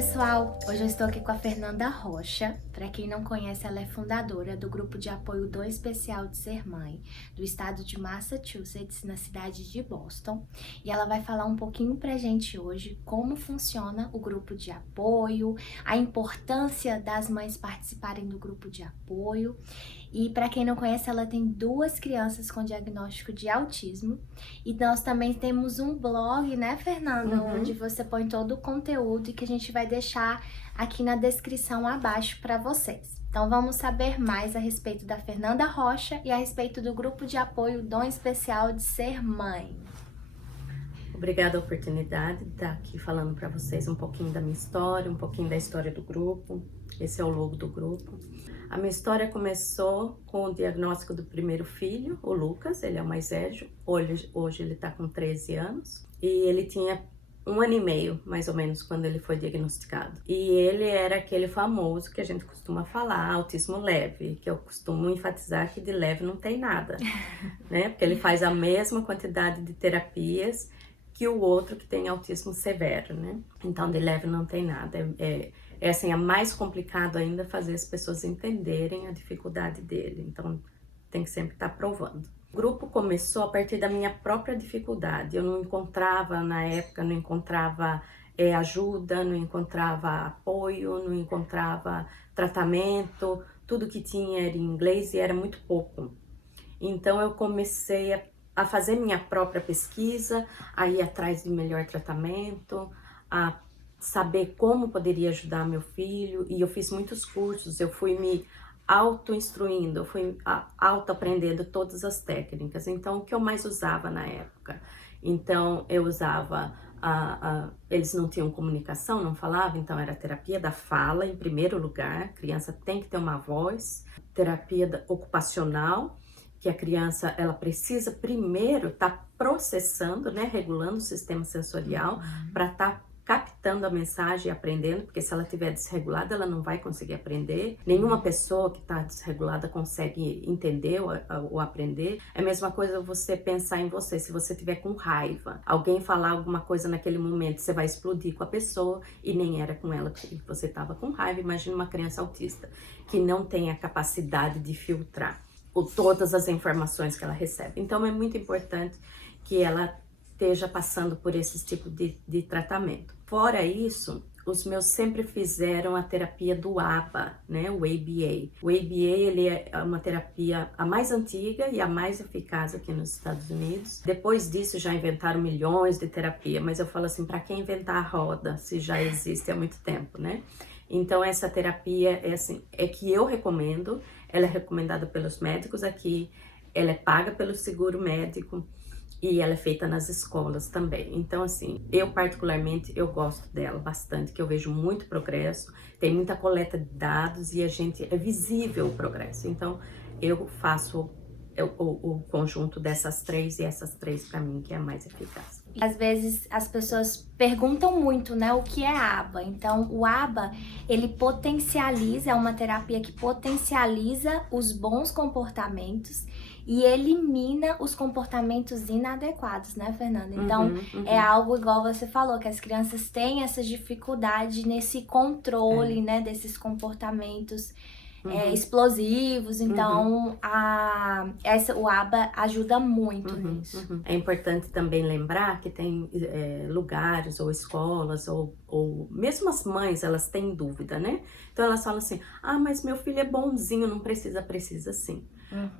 pessoal! Hoje eu estou aqui com a Fernanda Rocha. Para quem não conhece, ela é fundadora do grupo de apoio do Especial de Ser Mãe, do estado de Massachusetts, na cidade de Boston. E ela vai falar um pouquinho pra gente hoje como funciona o grupo de apoio, a importância das mães participarem do grupo de apoio. E para quem não conhece, ela tem 2 crianças com diagnóstico de autismo. E nós também temos um blog, né, Fernanda? Onde você põe todo o conteúdo e que a gente vai deixar aqui na descrição abaixo para vocês. Então vamos saber mais a respeito da Fernanda Rocha e a respeito do grupo de apoio Dom Especial de Ser Mãe. Obrigada a oportunidade de estar aqui falando para vocês um pouquinho da minha história, um pouquinho da história do grupo. Esse é o logo do grupo. A minha história começou com o diagnóstico do primeiro filho, o Lucas, ele é o mais velho, hoje ele está com 13 anos. E ele tinha 1 ano e meio, mais ou menos, quando ele foi diagnosticado. E ele era aquele famoso que a gente costuma falar, autismo leve, que eu costumo enfatizar que de leve não tem nada, né? Porque ele faz a mesma quantidade de terapias que o outro que tem autismo severo, né? Então, de leve não tem nada. É assim, é mais complicado ainda fazer as pessoas entenderem a dificuldade dele. Então, tem que sempre estar provando. O grupo começou a partir da minha própria dificuldade. Eu não encontrava, na época, ajuda, não encontrava apoio, não encontrava tratamento. Tudo que tinha era em inglês e era muito pouco. Então, eu comecei a fazer minha própria pesquisa, a ir atrás de melhor tratamento, a saber como poderia ajudar meu filho, e eu fiz muitos cursos, eu fui me auto-instruindo, eu fui auto-aprendendo todas as técnicas. Então, o que eu mais usava na época? Então, eu usava, eles não tinham comunicação, não falavam, então era terapia da fala, em primeiro lugar, a criança tem que ter uma voz, terapia ocupacional, que a criança, ela precisa primeiro estar processando, né, regulando o sistema sensorial para estar captando a mensagem e aprendendo, porque se ela estiver desregulada, ela não vai conseguir aprender. Nenhuma pessoa que está desregulada consegue entender ou aprender. É a mesma coisa você pensar em você, se você estiver com raiva, alguém falar alguma coisa naquele momento, você vai explodir com a pessoa e nem era com ela que você estava com raiva. Imagina uma criança autista que não tem a capacidade de filtrar todas as informações que ela recebe. Então, é muito importante que ela esteja passando por esse tipo de tratamento. Fora isso, os meus sempre fizeram a terapia do ABA, né, o ABA. O ABA, ele é uma terapia a mais antiga e a mais eficaz aqui nos Estados Unidos. Depois disso, já inventaram milhões de terapia, mas eu falo assim, para quem inventar a roda, se já existe há muito tempo, né? Então, essa terapia é que eu recomendo, ela é recomendada pelos médicos aqui, ela é paga pelo seguro médico e ela é feita nas escolas também. Então, assim, eu particularmente, eu gosto dela bastante, que eu vejo muito progresso, tem muita coleta de dados e é visível o progresso. Então, eu faço o conjunto dessas 3 e essas 3 para mim que é a mais eficaz. Às vezes as pessoas perguntam muito, né, o que é ABA. Então, o ABA, ele potencializa, é uma terapia que potencializa os bons comportamentos e elimina os comportamentos inadequados, né, Fernanda? Então, é algo igual você falou, que as crianças têm essa dificuldade nesse controle, né, desses comportamentos explosivos, então o ABA ajuda muito nisso. É importante também lembrar que tem lugares ou escolas ou mesmo as mães, elas têm dúvida, né? Então elas falam assim, mas meu filho é bonzinho, não precisa sim.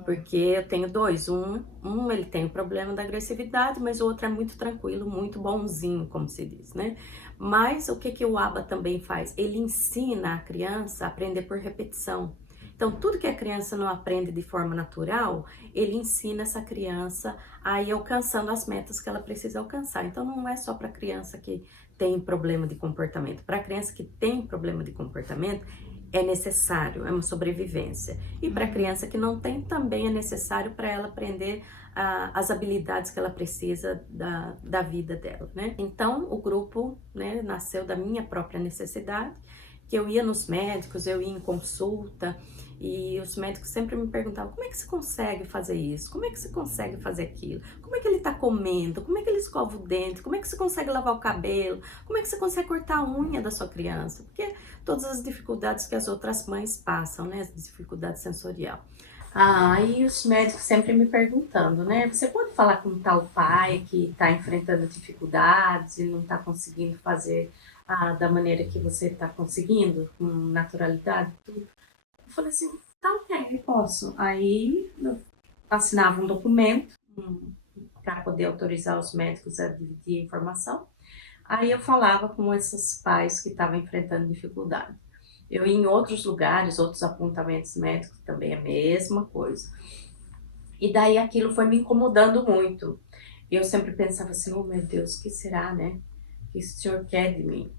Porque eu tenho 2, um ele tem o problema da agressividade, mas o outro é muito tranquilo, muito bonzinho, como se diz, né? Mas o que o ABA também faz? Ele ensina a criança a aprender por repetição. Então, tudo que a criança não aprende de forma natural, ele ensina essa criança a ir alcançando as metas que ela precisa alcançar. Então, não é só para a criança que tem problema de comportamento. Para a criança que tem problema de comportamento, é necessário, é uma sobrevivência. E para a criança que não tem, também é necessário para ela aprender as habilidades que ela precisa da vida dela, né? Então, o grupo, né, nasceu da minha própria necessidade, que eu ia nos médicos, eu ia em consulta, E os médicos sempre me perguntavam, como é que você consegue fazer isso? Como é que você consegue fazer aquilo? Como é que ele está comendo? Como é que ele escova o dente? Como é que você consegue lavar o cabelo? Como é que você consegue cortar a unha da sua criança? Porque todas as dificuldades que as outras mães passam, né? As dificuldades sensorial. E os médicos sempre me perguntando, né? Você pode falar com tal pai que está enfrentando dificuldades e não está conseguindo fazer da maneira que você está conseguindo, com naturalidade, tudo? Eu falei assim, tá ok, eu posso. Aí eu assinava um documento para poder autorizar os médicos a dividir a informação. Aí eu falava com esses pais que estavam enfrentando dificuldade. Eu ia em outros lugares, outros apontamentos médicos, também a mesma coisa. E daí aquilo foi me incomodando muito. Eu sempre pensava assim, oh meu Deus, o que será, né? O que o Senhor quer de mim?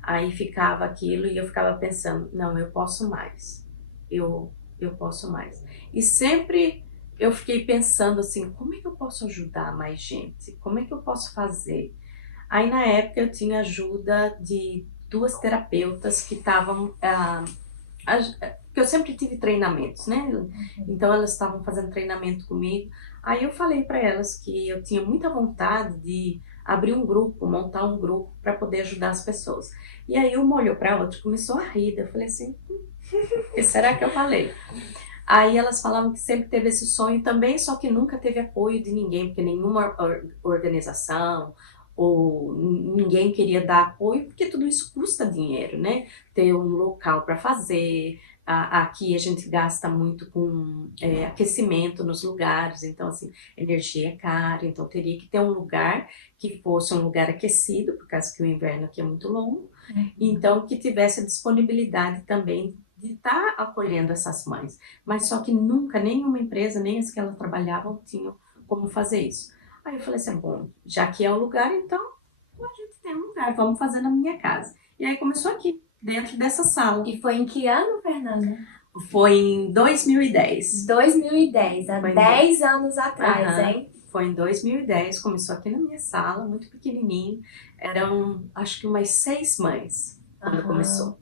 Aí ficava aquilo e eu ficava pensando, não, eu posso mais. Eu posso mais. E sempre eu fiquei pensando assim, como é que eu posso ajudar mais gente? Como é que eu posso fazer? Aí na época eu tinha ajuda de duas terapeutas que estavam porque eu sempre tive treinamentos, né? Então elas estavam fazendo treinamento comigo. Aí eu falei para elas que eu tinha muita vontade de abrir um grupo, montar um grupo para poder ajudar as pessoas. E aí uma olhou para a outra e começou a rir. Eu falei assim, o que será que eu falei? Aí elas falavam que sempre teve esse sonho também, só que nunca teve apoio de ninguém, porque nenhuma organização ou ninguém queria dar apoio, porque tudo isso custa dinheiro, né? Ter um local para fazer. Aqui a gente gasta muito com aquecimento nos lugares, então assim, energia é cara, então teria que ter um lugar que fosse um lugar aquecido, por causa que o inverno aqui é muito longo, então que tivesse a disponibilidade também de estar acolhendo essas mães. Mas só que nunca, nenhuma empresa, nem as que elas trabalhavam, tinham como fazer isso. Aí eu falei assim, bom, já que é o lugar, então a gente tem um lugar, vamos fazer na minha casa. E aí começou aqui, dentro dessa sala. E foi em que ano, Fernanda? Foi em 2010. 2010, há 10 anos atrás, hein? Foi em 2010, começou aqui na minha sala, muito pequenininho. Eram, acho que umas 6 mães quando começou.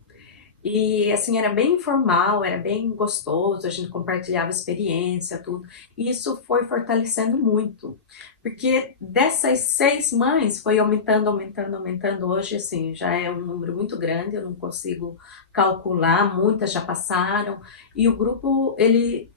E assim, era bem informal, era bem gostoso, a gente compartilhava experiência, tudo. E isso foi fortalecendo muito, porque dessas 6 mães foi aumentando, aumentando, aumentando. Hoje, assim, já é um número muito grande, eu não consigo calcular, muitas já passaram. E o grupo,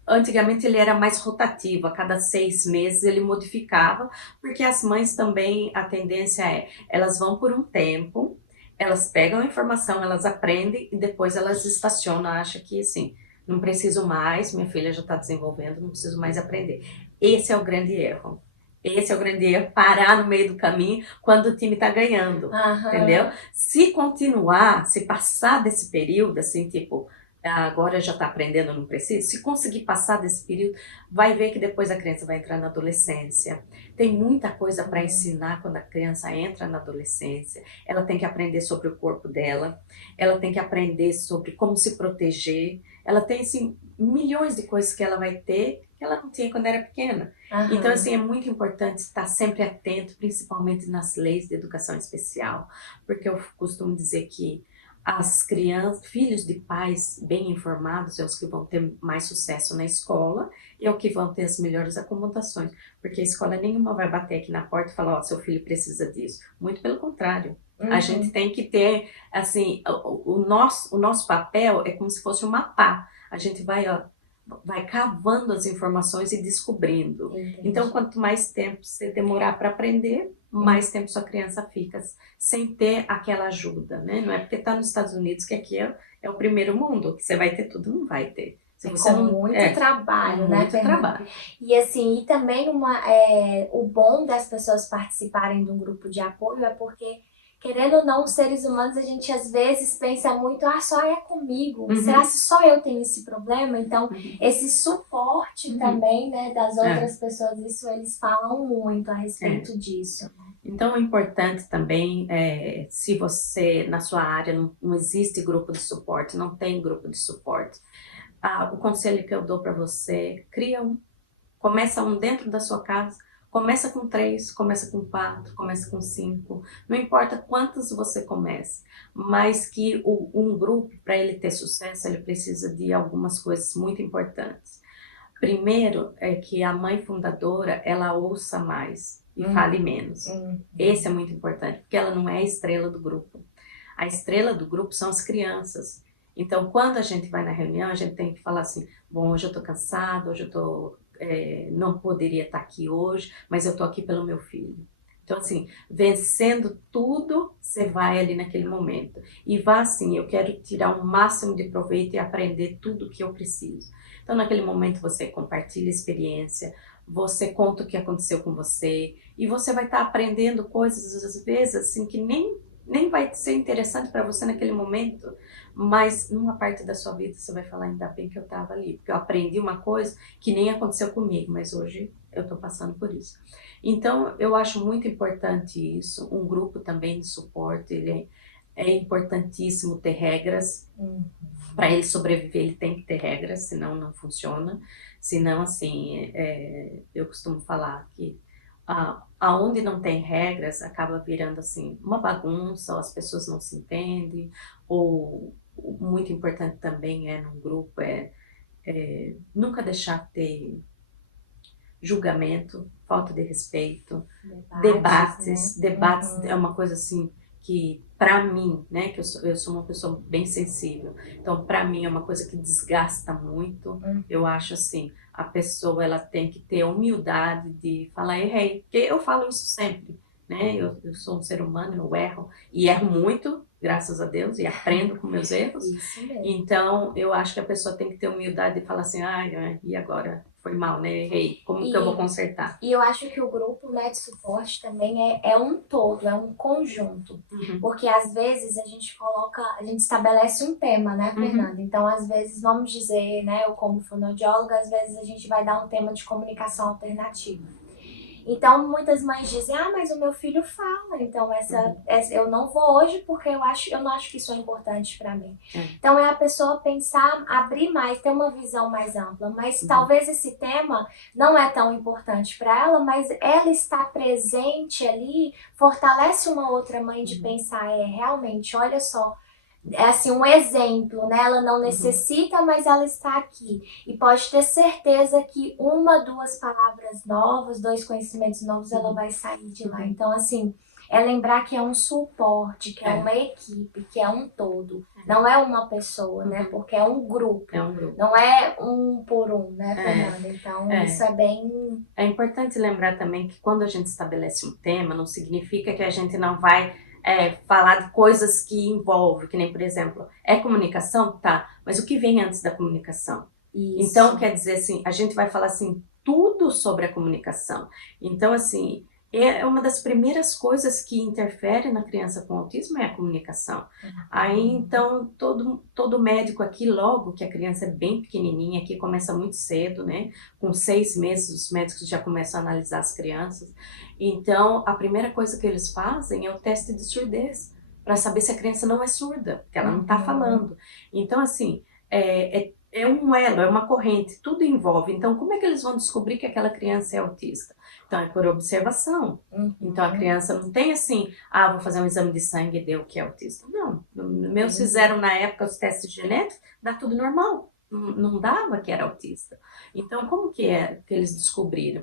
antigamente ele era mais rotativo, a cada 6 meses ele modificava, porque as mães também, a tendência elas vão por um tempo, elas pegam a informação, elas aprendem e depois elas estacionam, acham que assim, não preciso mais, minha filha já está desenvolvendo, não preciso mais aprender. Esse é o grande erro. Esse é o grande erro, parar no meio do caminho quando o time está ganhando, entendeu? Se continuar, se passar desse período, assim, tipo, agora já está aprendendo, não preciso, se conseguir passar desse período, vai ver que depois a criança vai entrar na adolescência. Tem muita coisa para ensinar quando a criança entra na adolescência. Ela tem que aprender sobre o corpo dela, ela tem que aprender sobre como se proteger, ela tem, assim, milhões de coisas que ela vai ter que ela não tinha quando era pequena. Então, assim, é muito importante estar sempre atento, principalmente nas leis de educação especial, porque eu costumo dizer que as crianças, filhos de pais bem informados, é os que vão ter mais sucesso na escola e é o que vão ter as melhores acomodações, porque a escola nenhuma vai bater aqui na porta e falar, ó, seu filho precisa disso. Muito pelo contrário. A gente tem que ter, assim, o nosso papel é como se fosse uma pá. A gente vai cavando as informações e descobrindo. Então, quanto mais tempo você demorar para aprender, mais tempo sua criança fica sem ter aquela ajuda, né? Não é porque está nos Estados Unidos que aqui é o primeiro mundo, que você vai ter tudo, não vai ter. Se você com muito trabalho, né? Muito trabalho. E assim, e também o bom das pessoas participarem de um grupo de apoio é porque, querendo ou não, os seres humanos, a gente às vezes pensa muito, só é comigo, será que só eu tenho esse problema? Então, esse suporte também, né, das outras pessoas, isso eles falam muito a respeito disso. Então, o importante também é, se você, na sua área, não existe grupo de suporte, não tem grupo de suporte, o conselho que eu dou para você, cria um, começa um dentro da sua casa, Começa com 3, começa com 4, começa com 5, não importa quantos você comece, mas que um grupo, para ele ter sucesso, ele precisa de algumas coisas muito importantes. Primeiro é que a mãe fundadora, ela ouça mais e fale menos. Esse é muito importante, porque ela não é a estrela do grupo. A estrela do grupo são as crianças. Então, quando a gente vai na reunião, a gente tem que falar assim, bom, hoje eu tô cansada, hoje eu tô, não poderia estar aqui hoje, mas eu tô aqui pelo meu filho. Então, assim, vencendo tudo, você vai ali naquele momento. E vá assim, eu quero tirar o máximo de proveito e aprender tudo o que eu preciso. Então, naquele momento, você compartilha a experiência, você conta o que aconteceu com você, e você vai estar aprendendo coisas, às vezes, assim, que nem vai ser interessante para você naquele momento, mas numa parte da sua vida você vai falar, ainda bem que eu estava ali, porque eu aprendi uma coisa que nem aconteceu comigo, mas hoje eu estou passando por isso. Então, eu acho muito importante isso, um grupo também de suporte, ele é importantíssimo ter regras, para ele sobreviver ele tem que ter regras, senão não funciona, senão assim, eu costumo falar que aonde não tem regras acaba virando assim uma bagunça, ou as pessoas não se entendem, ou muito importante também num grupo nunca deixar ter julgamento, falta de respeito, debates é uma coisa assim que para mim, né, que eu sou uma pessoa bem sensível, então para mim é uma coisa que desgasta muito. Eu acho assim, a pessoa ela tem que ter a humildade de falar errei, porque eu falo isso sempre, né, eu sou um ser humano, eu erro, e erro muito, graças a Deus, e aprendo com meus erros. Isso mesmo. Então eu acho que a pessoa tem que ter humildade de falar assim, ai, e agora? Foi mal, né? Errei. Como que eu vou consertar? E eu acho que o grupo, né, de suporte também é um todo, é um conjunto. Porque às vezes a gente estabelece um tema, né, Fernanda? Então, às vezes, vamos dizer, né, eu como fonoaudióloga, às vezes a gente vai dar um tema de comunicação alternativa. Então, muitas mães dizem, mas o meu filho fala, então eu não vou hoje porque eu não acho que isso é importante para mim. Então, é a pessoa pensar, abrir mais, ter uma visão mais ampla, mas talvez esse tema não é tão importante para ela, mas ela estar presente ali fortalece uma outra mãe de pensar, realmente, olha só, é assim, um exemplo, né? Ela não necessita, mas ela está aqui. E pode ter certeza que 1, 2 palavras novas, 2 conhecimentos novos, ela vai sair de lá. Então, assim, é lembrar que é um suporte, que é uma equipe, que é um todo. Não é uma pessoa, né? Porque é um grupo. É um grupo. Não é um por um, né, Fernanda? Então, isso é bem... É importante lembrar também que quando a gente estabelece um tema, não significa que a gente não vai falar de coisas que envolvem, que nem, por exemplo, comunicação? Tá, mas o que vem antes da comunicação? Isso. Então, quer dizer assim, a gente vai falar assim, tudo sobre a comunicação. Então, assim, é uma das primeiras coisas que interfere na criança com autismo é a comunicação. Aí, então, todo médico aqui, logo que a criança é bem pequenininha, aqui começa muito cedo, né? Com 6 meses, os médicos já começam a analisar as crianças. Então, a primeira coisa que eles fazem é o teste de surdez, para saber se a criança não é surda, porque ela não está falando. Então, assim, é um elo, é uma corrente, tudo envolve. Então, como é que eles vão descobrir que aquela criança é autista? Então, é por observação. Então, a criança não tem assim, vou fazer um exame de sangue e deu que é autista. Não, meus fizeram na época os testes genéticos, dá tudo normal. Não dava que era autista. Então, como que eles descobriram?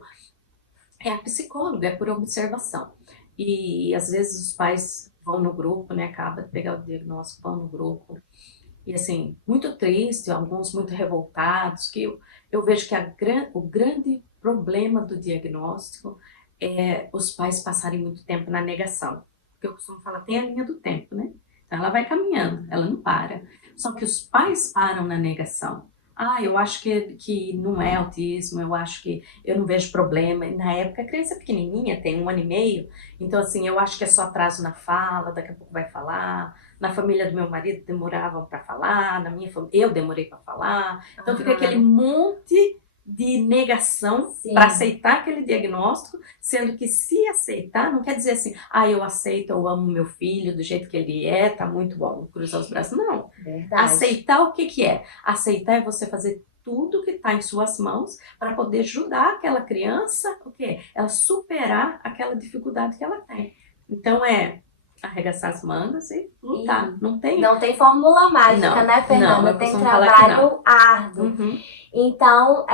É a psicóloga, é por observação. E, às vezes, os pais vão no grupo, né, acaba de pegar o diagnóstico, vão no grupo. E assim, muito triste, alguns muito revoltados, que eu vejo que o grande problema do diagnóstico é os pais passarem muito tempo na negação. Porque eu costumo falar, tem a linha do tempo, né? Então ela vai caminhando, ela não para. Só que os pais param na negação. Eu acho que não é autismo, eu acho que eu não vejo problema. E na época a criança é pequenininha, tem 1 ano e meio, então assim, eu acho que é só atraso na fala, daqui a pouco vai falar. Na família do meu marido demoravam para falar, na minha família eu demorei para falar. Então fica aquele monte de negação para aceitar aquele diagnóstico, sendo que se aceitar, não quer dizer assim, eu aceito, eu amo meu filho do jeito que ele tá muito bom, cruzar os braços. Não. Verdade. Aceitar o que é? Aceitar é você fazer tudo que está em suas mãos para poder ajudar aquela criança, o quê? Ela superar aquela dificuldade que ela tem. Então é arregaçar as mangas e lutar. Não tem fórmula mágica, né, Fernanda? eu tem costumo falar que trabalho árduo. Uhum. Então,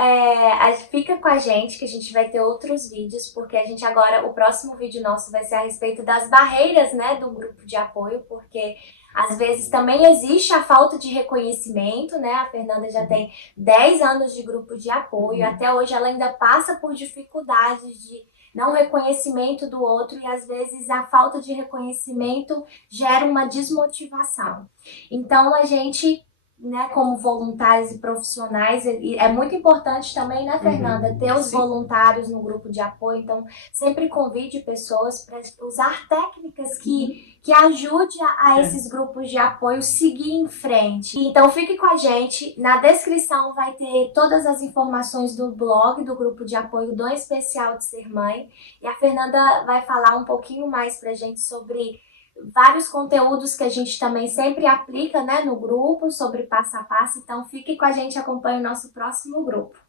fica com a gente que a gente vai ter outros vídeos, porque a gente agora, o próximo vídeo nosso vai ser a respeito das barreiras, né, do grupo de apoio, porque às vezes também existe a falta de reconhecimento, né? A Fernanda já tem 10 anos de grupo de apoio, até hoje ela ainda passa por dificuldades de não reconhecimento do outro e às vezes a falta de reconhecimento gera uma desmotivação. Então a gente, né, como voluntários e profissionais, é muito importante também, né, Fernanda, ter os voluntários no grupo de apoio. Então sempre convide pessoas para usar técnicas que ajude a esses grupos de apoio seguir em frente. Então fique com a gente, na descrição vai ter todas as informações do blog do grupo de apoio do Especial de Ser Mãe, e a Fernanda vai falar um pouquinho mais pra gente sobre vários conteúdos que a gente também sempre aplica, né, no grupo, sobre passo a passo. Então fique com a gente, acompanhe o nosso próximo grupo.